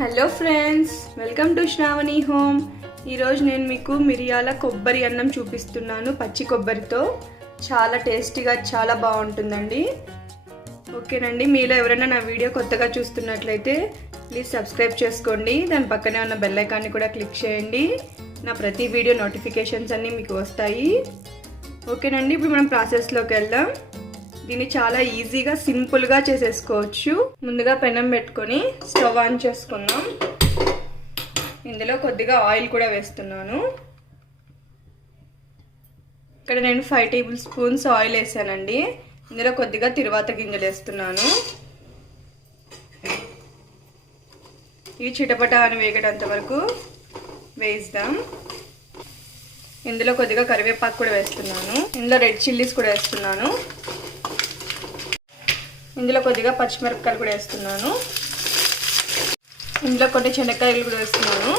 Hello friends, welcome to Shravani home. ఈరోజు నేను మీకు మిరియాల కొబ్బరి అన్నం చూపిస్తున్నాను. పచ్చి కొబ్బరితో చాలా టేస్టీగా చాలా బాగుంటుందండి. ఓకేనండి, మీలో ఎవరైనా నా వీడియో కొత్తగా చూస్తున్నట్లయితే ప్లీజ్ సబ్స్క్రైబ్ చేసుకోండి. దాని పక్కనే ఉన్న బెల్ ఐకాన్ని కూడా క్లిక్ చేయండి. నా ప్రతి వీడియో నోటిఫికేషన్స్ అన్నీ మీకు వస్తాయి. ఓకేనండి, ఇప్పుడు మనం ప్రాసెస్లోకి వెళ్దాం. దీన్ని చాలా ఈజీగా సింపుల్గా చేసేసుకోవచ్చు. ముందుగా పెనం పెట్టుకొని స్టవ్ ఆన్ చేసుకుందాం. ఇందులో కొద్దిగా ఆయిల్ కూడా వేస్తున్నాను. ఇక్కడ నేను 5 టేబుల్ స్పూన్స్ ఆయిల్ వేసానండి. ఇందులో కొద్దిగా తిరువాత గింజలు వేస్తున్నాను. ఇవి చిటపట అని వేగేటంత వరకు వేయిద్దాం. ఇందులో కొద్దిగా కరివేపాకు కూడా వేస్తున్నాను. ఇందులో రెడ్ చిల్లీస్ కూడా వేస్తున్నాను. ఇందులో కొద్దిగా పచ్చిమిరపకాయలు కూడా వేస్తున్నాను. ఇందులో కొన్ని శనక్కాయలు కూడా వేస్తున్నాను.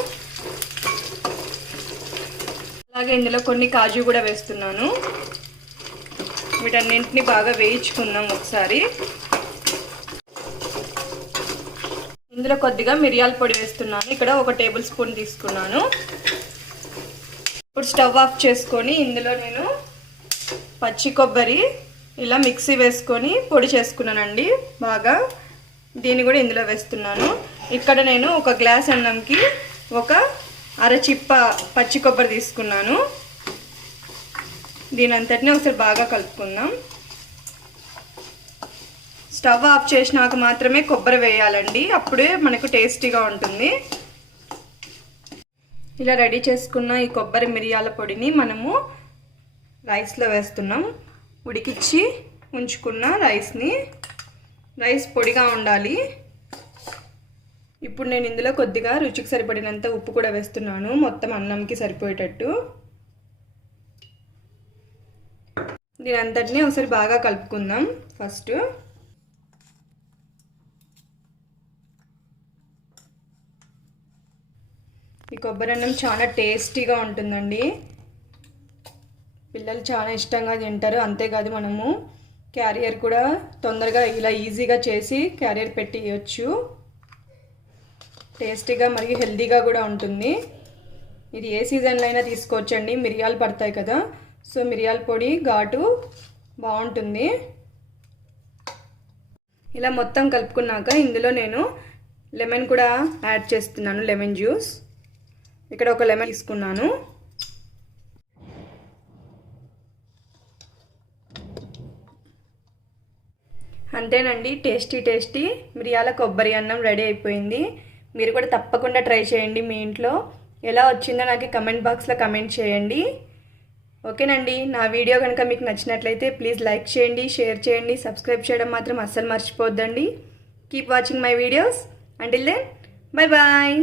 అలాగే ఇందులో కొన్ని కాజు కూడా వేస్తున్నాను. వీటన్నింటిని బాగా వేయించుకుందాం ఒకసారి. ఇందులో కొద్దిగా మిరియాల పొడి వేస్తున్నాను. ఇక్కడ 1 టేబుల్ స్పూన్ తీసుకున్నాను. ఇప్పుడు స్టవ్ ఆఫ్ చేసుకొని ఇందులో నేను పచ్చి కొబ్బరి ఇలా మిక్సీ వేసుకొని పొడి చేసుకున్నానండి బాగా. దీన్ని కూడా ఇందులో వేస్తున్నాను. ఇక్కడ నేను 1 గ్లాస్ అన్నంకి 1 అరచిప్ప పచ్చి కొబ్బరి తీసుకున్నాను. దీని అంతటిని ఒకసారి బాగా కలుపుకుందాం. స్టవ్ ఆఫ్ చేసినాక మాత్రమే కొబ్బరి వేయాలండి, అప్పుడే మనకు టేస్టీగా ఉంటుంది. ఇలా రెడీ చేసుకున్న ఈ కొబ్బరి మిరియాల పొడిని మనము రైస్లో వేస్తున్నాం. ఉడికిచ్చి ఉంచుకున్న రైస్ పొడిగా ఉండాలి. ఇప్పుడు నేను ఇందులో కొద్దిగా రుచికి సరిపడినంత ఉప్పు కూడా వేస్తున్నాను, మొత్తం అన్నంకి సరిపోయేటట్టు. దీని అంతటిని ఒకసారి బాగా కలుపుకుందాం. ఫస్ట్ ఈ కొబ్బరి అన్నం చాలా టేస్టీగా ఉంటుందండి. పిల్లలు చాలా ఇష్టంగా తింటారు. అంతేకాదు మనము క్యారియర్ కూడా తొందరగా ఇలా ఈజీగా చేసి క్యారియర్ పెట్టి ఇవ్వచ్చు. టేస్టీగా మరియు హెల్తీగా కూడా ఉంటుంది. ఇది ఏ సీజన్లో అయినా తీసుకోవచ్చండి. మిరియాలు పడతాయి కదా, సో మిరియాల పొడి ఘాటు బాగుంటుంది. ఇలా మొత్తం కలుపుకున్నాక ఇందులో నేను లెమన్ కూడా యాడ్ చేస్తున్నాను. లెమన్ జ్యూస్ ఇక్కడ 1 లెమన్ తీసుకున్నాను. అంతేనండి, టేస్టీ మిరియాల కొబ్బరి అన్నం రెడీ అయిపోయింది. మీరు కూడా తప్పకుండా ట్రై చేయండి మీ ఇంట్లో. ఎలా వచ్చిందో నాకు కమెంట్ బాక్స్లో కమెంట్ చేయండి. ఓకేనండి, నా వీడియో కనుక మీకు నచ్చినట్లయితే ప్లీజ్ లైక్ చేయండి, షేర్ చేయండి, సబ్స్క్రైబ్ చేయడం మాత్రం అస్సలు మర్చిపోద్దండి. Keep watching my videos. Until then, bye bye.